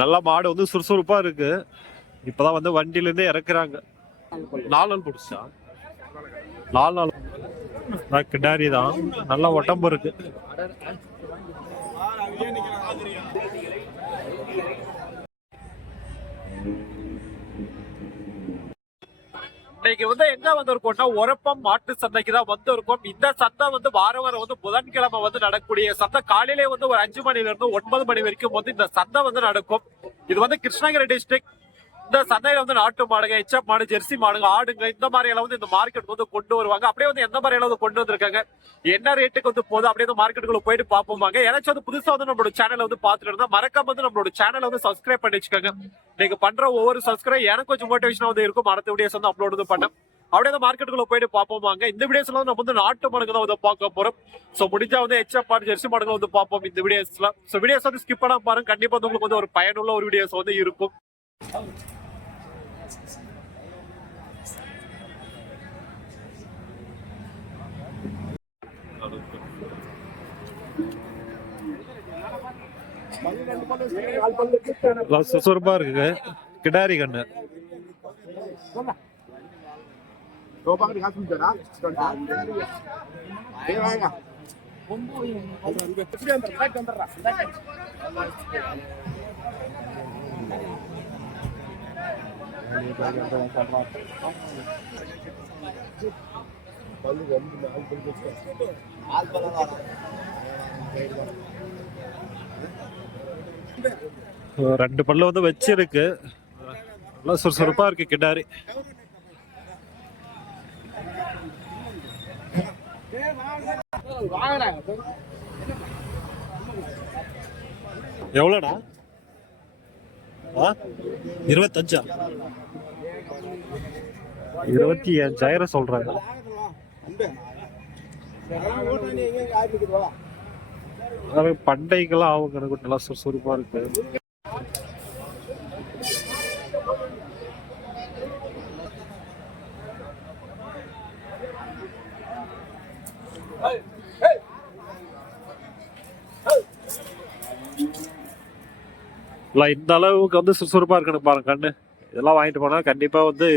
நல்ல மாடு வந்து சுறுசுறுப்பா இருக்கு. இப்பதான் வந்து வண்டியில இருந்து இறக்குறாங்க. 4 நாள் பிடிச்சா 4 நாள் கிடாரி தான். நல்ல உடம்பு இருக்கு. இன்னைக்கு வந்து எங்க வந்திருக்கோம்னா உரப்பம் மாட்டு சந்தைக்கு தான் வந்திருக்கோம். இந்த சந்தை வந்து வாரம் வந்து புதன்கிழமை வந்து நடக்கக்கூடிய சந்தை. காலையிலே வந்து ஒரு 5 மணில இருந்து 9 மணி வரைக்கும் வந்து இந்த சந்தை வந்து நடக்கும். இது வந்து கிருஷ்ணகிரி டிஸ்ட்ரிக்ட். இந்த சந்தையில வந்து நாட்டு மாடுங்க, எச்சப் மாடு, ஜெர்சி மாடுங்க, ஆடுங்க, இந்த மாதிரி எல்லாம் வந்து இந்த மார்க்கெட் வந்து கொண்டு வருவாங்க. அப்படியே வந்து எந்த மாதிரி எல்லாம் வந்து கொண்டு வந்திருக்காங்க, என்ன ரேட்டுக்கு வந்து போதும், அப்படியே வந்து மார்க்கெட்டுக்குள்ள போயிட்டு பாப்போமாங்க. யாராச்சும் வந்து புதுசா வந்து நம்மளோட சேனல் வந்து பாத்துட்டு இருந்தா மறக்காம வந்து நம்மளோட சேனல் வந்து சப்ஸ்கிரைப் பண்ணி வச்சுக்கோங்க. நீங்க பண்ற ஒவ்வொரு சப்ஸ்கிரைப் எனக்கு கொஞ்சம் மோட்டிவேஷனா வந்து இருக்கும். அடுத்த வீடியோஸ் வந்து அப்லோட் வந்து பண்ண அப்படியே வந்து மார்க்கெட்டுக்குள்ள போயிட்டு பாப்போமாங்க. இந்த வீடியோஸ்ல நம்ம வந்து நாட்டு மாடுங்க தான் வந்து பார்க்க போறோம். சோ முடிஞ்சா வந்து எச்சப் மாடு, ஜெர்சி மாடுங்க வந்து பார்ப்போம் இந்த வீடியோஸ்ல. சோ வீடியோஸ் வந்து ஸ்கிப் பண்ணாம பாருங்க. கண்டிப்பா வந்து உங்களுக்கு வந்து ஒரு பயனுள்ள ஒரு வீடியோஸ் வந்து இருக்கும். சுறுசுறுப்பா இருக்கு கிடாரி கண்ணு. ரெண்டு பல்லு வந்து வச்சிருக்கு. நல்லா சுறுசுறுப்பா இருக்கு கிடாரி. எவ்வளோடா? 25 25,000 சொல்றாங்க. பண்டைக்கெல்லாம் அவங்க நல்லா சுறுசுறுப்பா இருக்கு. இந்த அளவுக்கு வந்து சுறுசுறுப்பா இருக்கணும் பாருங்க கண்ணு. இதெல்லாம் வாங்கிட்டு போனா கண்டிப்பா வந்து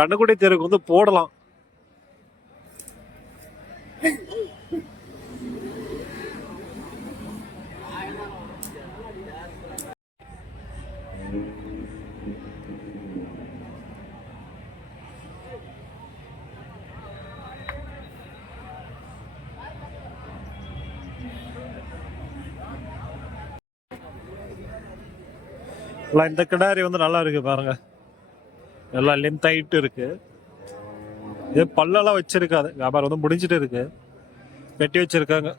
கண்ணுக்குட்டி தெருக்கு வந்து போடலாம். இந்த கிடாரி வந்து நல்லா இருக்கு பாருங்க. எல்லாம் லென்த் ஹைட் இருக்கு. இது பல்லெல்லாம் வச்சிருக்காது. வியாபாரம் வந்து முடிஞ்சிட்டு இருக்கு. வெட்டி வச்சிருக்காங்க.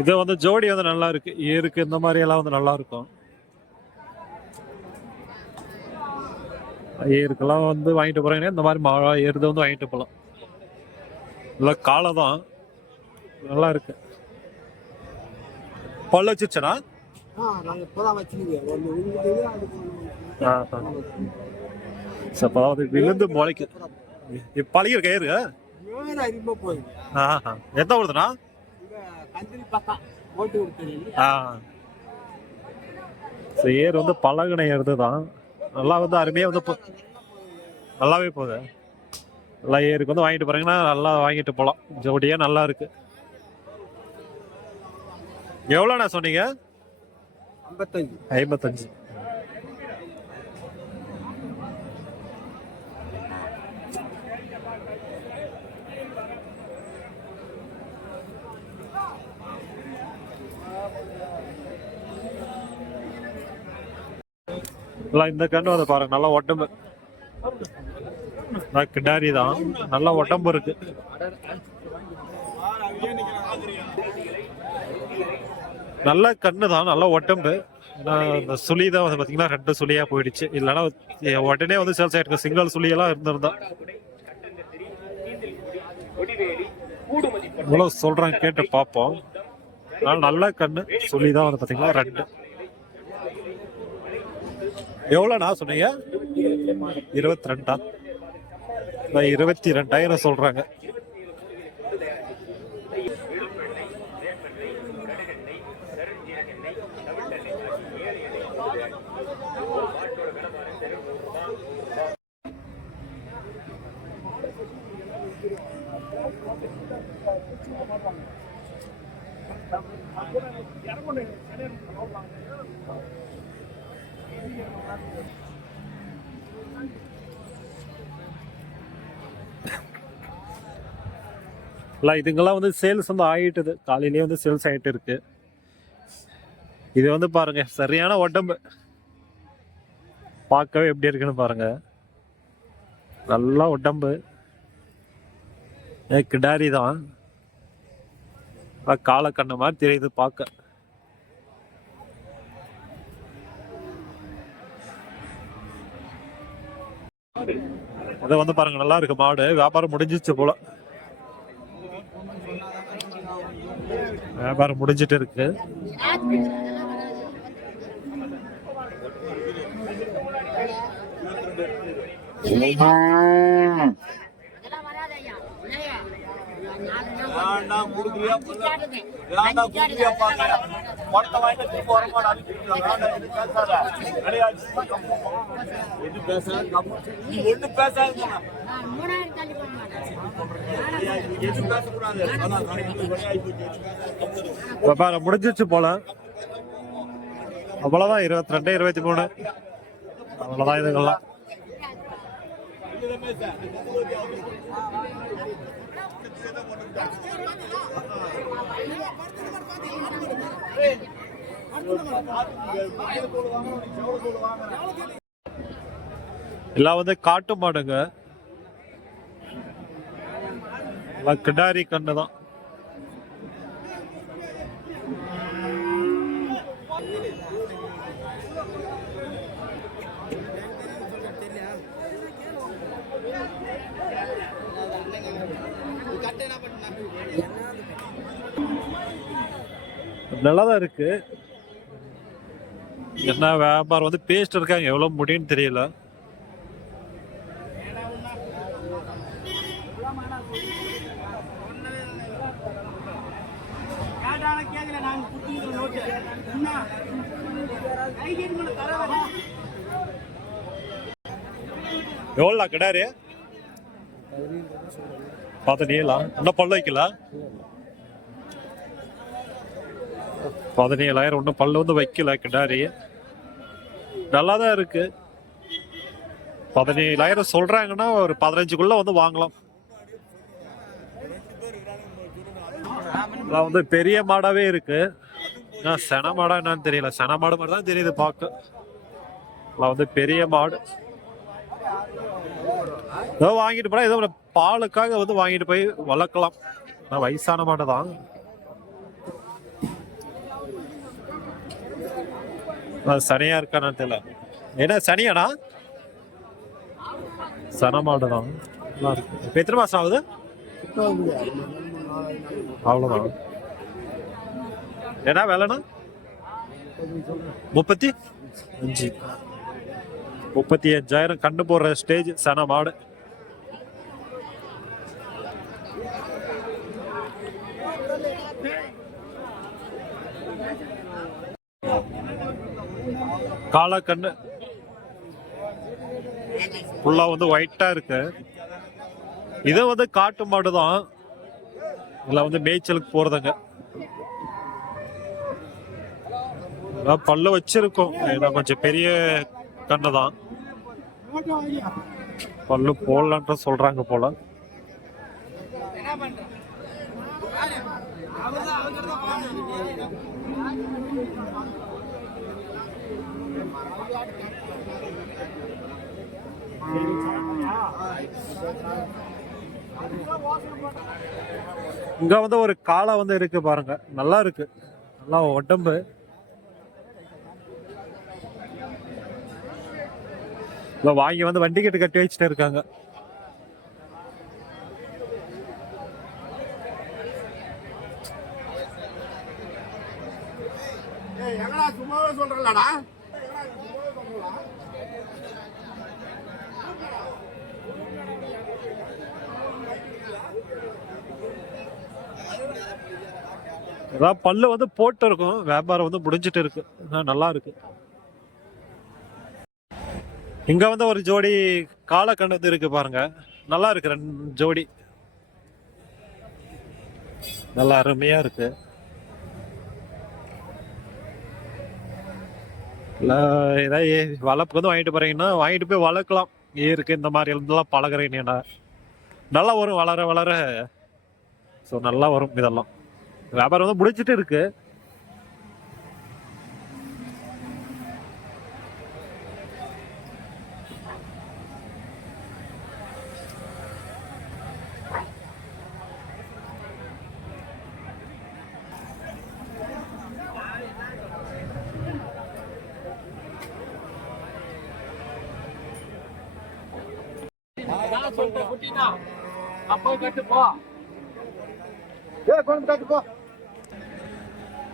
இது வந்து ஜோடி வந்து நல்லா இருக்கு. ஏருக்கு இந்த மாதிரி எல்லாம் வந்து நல்லா இருக்கும். ஏருக்கெல்லாம் வந்து வாங்கிட்டு போறீங்கன்னா இந்த மாதிரி மழை ஏறுது வந்து வாங்கிட்டு போகலாம். இல்லை காலை தான் நல்லா இருக்கு. பல்லு வச்சிருச்சனா? விழுந்து முளைக்கு பழகிற கயிறு எந்த ஊருதுனா? ஏர் வந்து பழகின ஏறுது தான். நல்லா வந்து அருமையா வந்து நல்லாவே போகுது. நல்லா ஏருக்கு வந்து வாங்கிட்டு போறீங்கன்னா நல்லா வாங்கிட்டு போகலாம். ஜோடியா நல்லா இருக்கு. எவ்வளோண்ணா சொன்னீங்க? 55. இந்த கண்ணு வந்து பாருங்க நல்லா உடம்பு. கிடாரி தான் நல்லா உடம்பு இருக்கு. நல்ல கண்ணு தான், நல்ல உடம்பு. ஏன்னா இந்த சுழி தான் வந்து பார்த்தீங்கன்னா 2 சுழியா போயிடுச்சு. இல்லைன்னா உடனே வந்து சேல்ஸ் ஆயிருக்கு. சிங்கிள் சுழியெல்லாம் இருந்திருந்தா இவ்வளோ சொல்றாங்க கேட்டு பார்ப்போம். அதனால நல்ல கண்ணு சுழி தான் வந்து பார்த்தீங்கன்னா 2. எவ்வளோண்ணா சொன்னீங்க? 22. 22,000 சொல்றாங்க. இல்லை இதுங்கெல்லாம் வந்து சேல்ஸ் வந்து ஆகிட்டுது. காலையிலேயே வந்து சேல்ஸ் ஆகிட்டு இருக்கு. இது வந்து பாருங்க சரியான உடம்பு, பார்க்கவே எப்படி இருக்குன்னு பாருங்க. நல்லா உடம்பு, கிடாரி தான். காலக்கண்ணு மாதிரி தெரியுது பார்க்க. இதை வந்து பாருங்க நல்லா இருக்கு மாடு. வியாபாரம் முடிஞ்சிச்சு போல. வியாபாரம் முடிஞ்சிட்டு இருக்கு. வியாபாரம் முடிஞ்சிச்சு போல. அவ்வளவுதான் 22, 23 அவ்வளவுதான் இதுங்கெல்லாம். எல்லாம் வந்து காட்டு மாடுங்க. கிடாரி கண்ணு தான். நல்லாதான் இருக்கு. என்ன வியாபாரம் வந்து பேஸ்ட் இருக்காங்க, எவ்வளவு முடியும்னு தெரியல. எவ்வளோ கிடாரு? 17. இன்னும் பல்லு வைக்கல. 17,000 இன்னும் பல்லு வந்து வைக்கல கிடாரி. நல்லாதான் இருக்கு. 17,000 சொல்றாங்கன்னா ஒரு 15க்குள்ள வந்து வாங்கலாம். வந்து பெரிய மாடாவே இருக்கு. சென மாடா என்னன்னு தெரியல. சென மாடு மாதிரி தான் தெரியுது பார்க்க. வந்து பெரிய மாடு ஏதோ வாங்கிட்டு போனா ஏதோ பாலுக்காக வந்து வாங்கிட்டு போய் வளர்க்கலாம். வயசான மாடு தான். சனியா இருக்கான்னு தெரியல. என்ன சனியானா? சன மாடு தான். இப்ப எத்தனை மாசம் ஆகுது? அவ்வளவுதான். என்ன வேலைண்ணா? 35. 35,000 கண்டு போடுற ஸ்டேஜ் சன மாடு. காலக்கண்ணு ஃபுல்லா வந்து ஒயிட்டா இருக்கு. இதை வந்து காட்டு மாடு தான். இதுல வந்து மேய்ச்சலுக்கு போறதுங்க. பல்லு வச்சிருக்கோம். கொஞ்சம் பெரிய கண்ணு தான். பல்லு போடலான்ற சொல்றாங்க போல. இங்க வந்து ஒரு காளை வந்து இருக்கு பாருங்க. நல்லா இருக்கு. நல்லா உடம்பு. இல்ல வாங்கி வந்து வண்டி கிட்ட கட்டி வச்சுட்டு இருக்காங்க. சும்மாவே சொல்றலடா. அதான் பல்லு வந்து போட்டு இருக்கும், வியாபாரம் வந்து முடிஞ்சிட்டு இருக்கு. நல்லா இருக்கு. இங்க வந்து ஒரு ஜோடி காலக்கண்ணு வந்து இருக்கு பாருங்க, நல்லா இருக்கு. 2 ஜோடி நல்லா அருமையா இருக்கு. இல்ல ஏதாவது வளர்ப்புக்கு வந்து வாங்கிட்டு போறீங்கன்னா வாங்கிட்டு போய் வளர்க்கலாம். இருக்கு இந்த மாதிரி எல்லாம் பழகுறீங்கன்னா நல்லா வரும், வளர வளர. ஸோ நல்லா வரும். இதெல்லாம் வியாபாரம் வந்து முடிச்சிட்டு இருக்கு.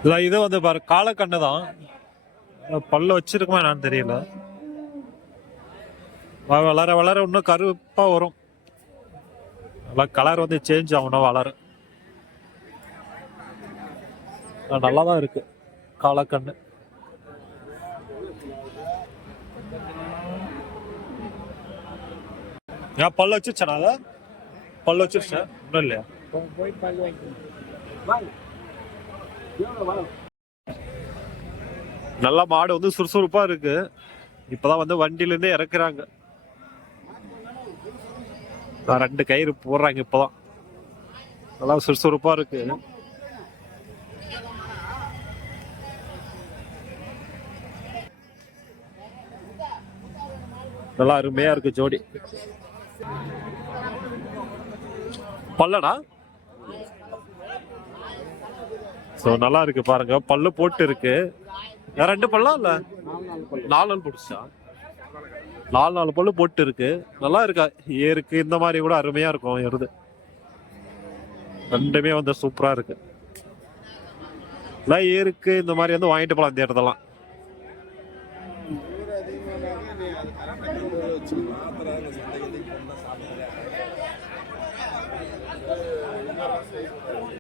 இல்ல இது வந்து பாரு காலக்கண்ணு தான். பல்ல வச்சிருக்குமா என்னன்னு தெரியல. வளர வளர இன்னும் கருப்பா வரும். நல்லா கலர் வந்து சேஞ்ச் ஆகணும் வளர. நல்லாதான் இருக்கு காலக்கண்ணு. ஏன் பல்ல வச்சிருச்சா? அத பல்ல வச்சிருச்சா இன்னும் இல்லையா? நல்லா மாடு வந்து சுறுசுறுப்பா இருக்கு. இப்பதான் வந்து வண்டியில இருந்தே இறக்குறாங்க. 2 கயிறு போடுறாங்க இப்பதான். நல்லா சுறுசுறுப்பா இருக்கு. நல்லா அருமையா இருக்கு ஜோடி. பல்லடா. ஸோ நல்லா இருக்கு பாருங்க, பல்லு போட்டு இருக்கு. 2 பல்லா இல்ல 4 போட்டுச்சா? 4 பல்லு போட்டு இருக்கு. நல்லா இருக்கா ஏருக்கு இந்த மாதிரி கூட அருமையா இருக்கும் எருது. 2மே வந்து சூப்பரா இருக்கு. ஏருக்கு இந்த மாதிரி வந்து வாங்கிட்டு போலாம் இந்த இடத்தெல்லாம்.